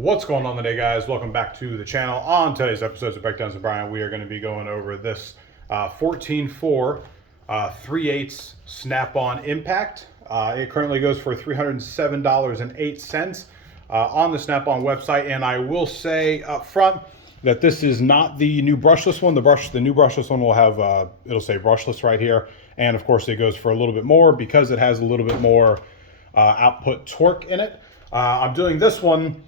What's going on today, guys? Welcome back to the channel. On today's episode of Breakdowns with Brian, we are going to be going over this 14.4 3/8 Snap-on Impact. It currently goes for $307.08 on the Snap-on website, and I will say up front that this is not the new brushless one. The new brushless one will have it'll say brushless right here, and of course it goes for a little bit more because it has a little bit more output torque in it. I'm doing this one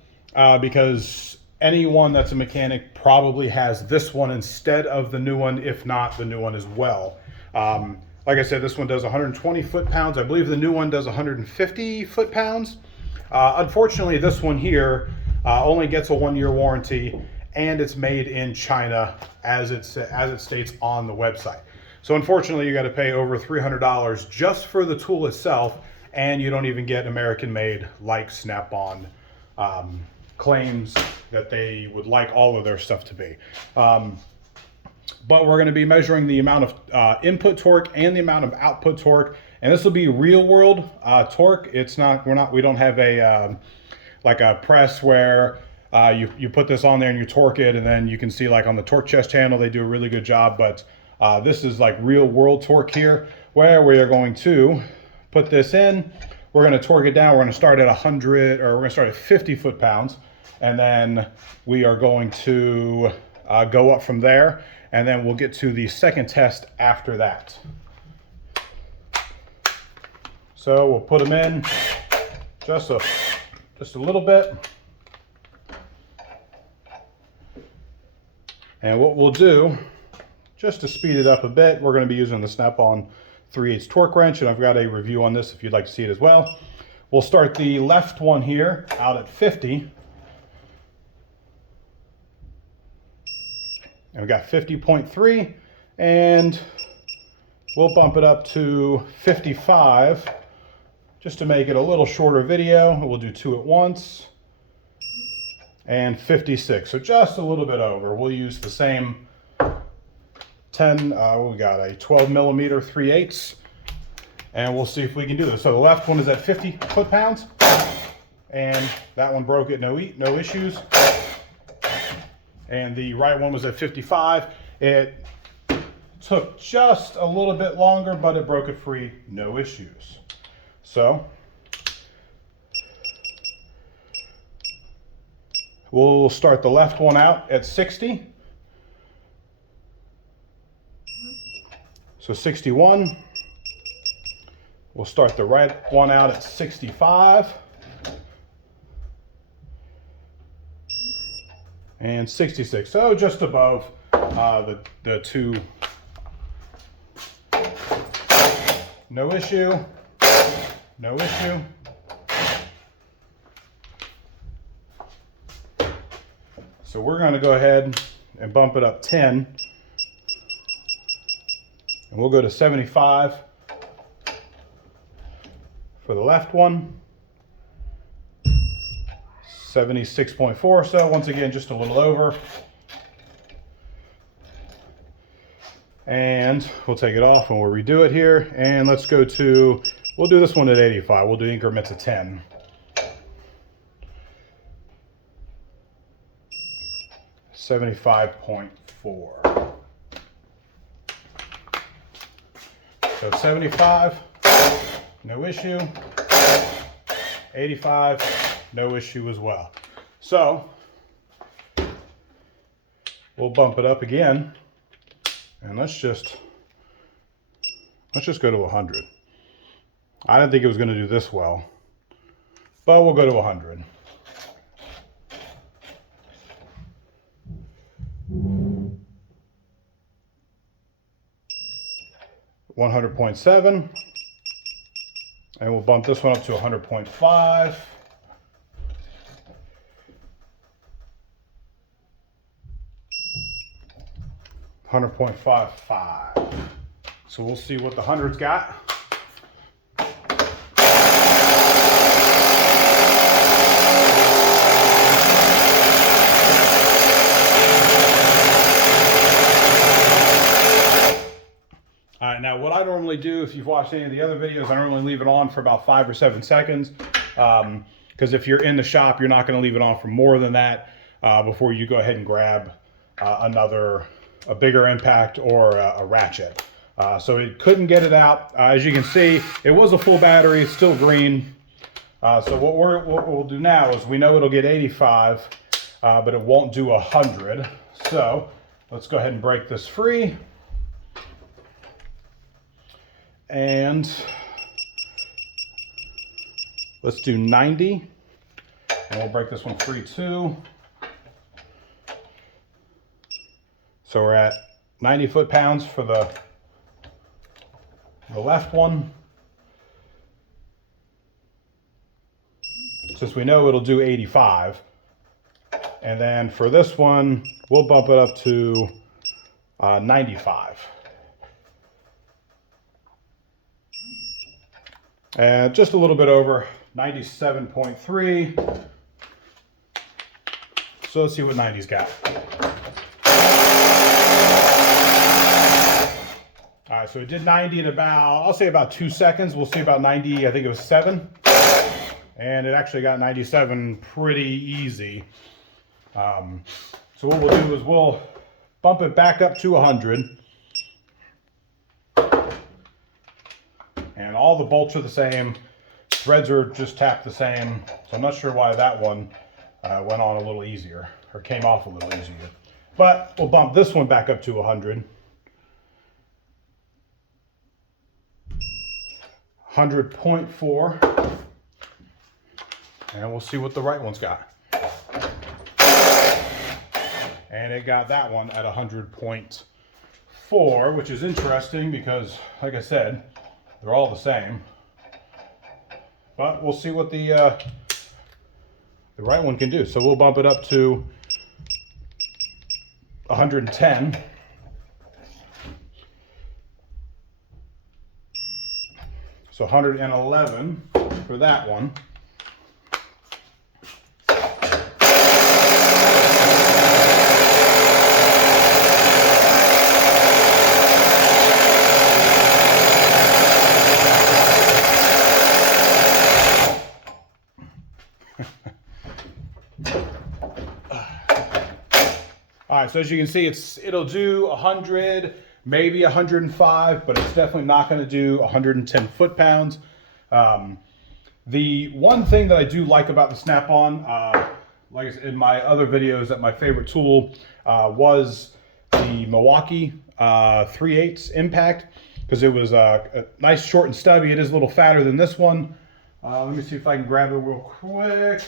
because anyone that's a mechanic probably has this one instead of the new one, if not the new one as well. Like I said, this one does 120 foot-pounds. I believe the new one does 150 foot-pounds. Unfortunately, this one here only gets a 1-year warranty, and it's made in China as it states on the website. So unfortunately, you got to pay over $300 just for the tool itself, and you don't even get American-made like Snap-on claims that they would like all of their stuff to be. But we're going to be measuring the amount of input torque and the amount of output torque, and this will be real world torque. It's not, we don't have a like a press where you put this on there and you torque it, and then you can see like on the Torque Chest channel they do a really good job. But this is like real world torque here, where we are going to put this in. We're going to torque it down. We're going to start at 100, or we're going to start at 50 foot-pounds, and then we are going to go up from there, and then we'll get to the second test after that. So we'll put them in just a little bit, and what we'll do, just to speed it up a bit, we're going to be using the Snap-on 3/8 torque wrench, and I've got a review on this if you'd like to see it as well. We'll start the left one here out at 50. And we got 50.3, and we'll bump it up to 55 just to make it a little shorter video. We'll do 2 at once, and 56, so just a little bit over. We'll use the same 10, we got a 12 millimeter 3/8, and we'll see if we can do this. So the left one is at 50 foot-pounds, and that one broke it, no issues. And the right one was at 55. It took just a little bit longer, but it broke it free, no issues. So we'll start the left one out at 60. So 61. We'll start the right one out at 65. And 66, so just above the two. No issue, no issue. So we're going to go ahead and bump it up 10. And we'll go to 75 for the left one. 76.4, so once again, just a little over. And we'll take it off and we'll redo it here. And let's go to, we'll do this one at 85. We'll do increments of 10. $75.4. So 75, no issue. 85, no issue as well. So we'll bump it up again, and let's just go to 100. I didn't think it was going to do this well, but we'll go to 100. $100.7, and we'll bump this one up to 100.5. $100.55. So we'll see what the 100's got. All right, now what I normally do, if you've watched any of the other videos, I normally leave it on for about 5 or 7 seconds. Because because if you're in the shop, you're not going to leave it on for more than that before you go ahead and grab a bigger impact or a ratchet. So it couldn't get it out. As you can see, it was a full battery. It's still green. So what we'll do now is, we know it'll get 85, but it won't do 100. So let's go ahead and break this free. And let's do 90. And we'll break this one free too. So we're at 90 foot-pounds for the left one. Since we know it'll do 85. And then for this one, we'll bump it up to 95. And just a little bit over, 97.3. So let's see what 90's got. All right, so it did 90 in about, I'll say about 2 seconds. We'll see about 90, I think it was 7. And it actually got 97 pretty easy. So what we'll do is we'll bump it back up to 100. And all the bolts are the same. Threads are just tapped the same. So I'm not sure why that one went on a little easier, or came off a little easier. But we'll bump this one back up to 100. 100.4. And we'll see what the right one's got. And it got that one at 100.4, which is interesting because, like I said, they're all the same. But we'll see what the right one can do. So we'll bump it up to 110. So 111 for that one. All right, so as you can see, it'll do 100, maybe 105, but it's definitely not going to do 110 foot-pounds. The one thing that I do like about the Snap-on, like I said in my other videos, that my favorite tool was the Milwaukee 3/8 Impact, because it was a nice, short, and stubby. It is a little fatter than this one. Let me see if I can grab it real quick.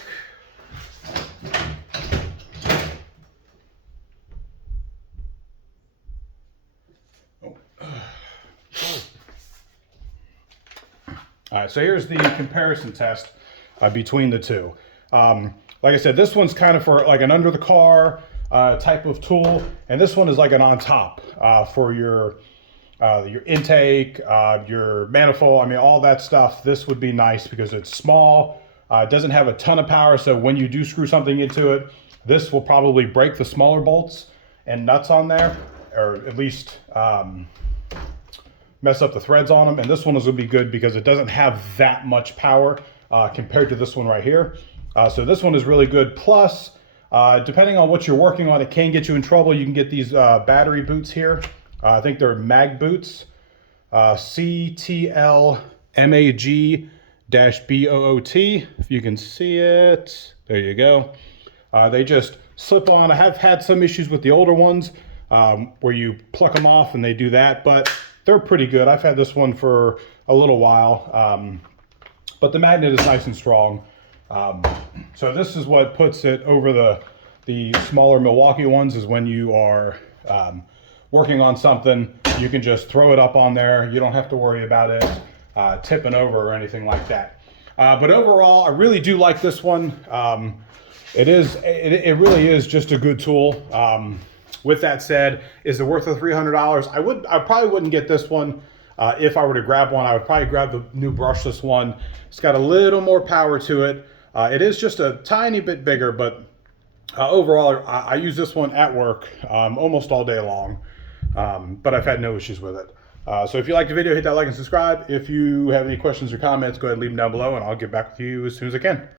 All right, so here's the comparison test between the two. Like I said, this one's kind of for like an under the car type of tool, and this one is like an on top for your intake, your manifold. I mean, all that stuff. This would be nice because it's small. It doesn't have a ton of power, so when you do screw something into it, this will probably break the smaller bolts and nuts on there, or at least mess up the threads on them. And this one is going to be good because it doesn't have that much power compared to this one right here. So this one is really good. Plus, depending on what you're working on, it can get you in trouble. You can get these battery boots here. I think they're mag boots. CTL-MAG-BOOT. If you can see it, there you go. They just slip on. I have had some issues with the older ones where you pluck them off and they do that, but they're pretty good. I've had this one for a little while, but the magnet is nice and strong. So this is what puts it over the smaller Milwaukee ones, is when you are working on something, you can just throw it up on there. You don't have to worry about it tipping over or anything like that. But overall, I really do like this one. It really is just a good tool. With that said, is it worth the $300? I probably wouldn't get this one. If I were to grab one, I would probably grab the new brushless one. It's got a little more power to it. It is just a tiny bit bigger, but overall, I use this one at work almost all day long. But I've had no issues with it. So if you liked the video, hit that like and subscribe. If you have any questions or comments, go ahead and leave them down below, and I'll get back with you as soon as I can.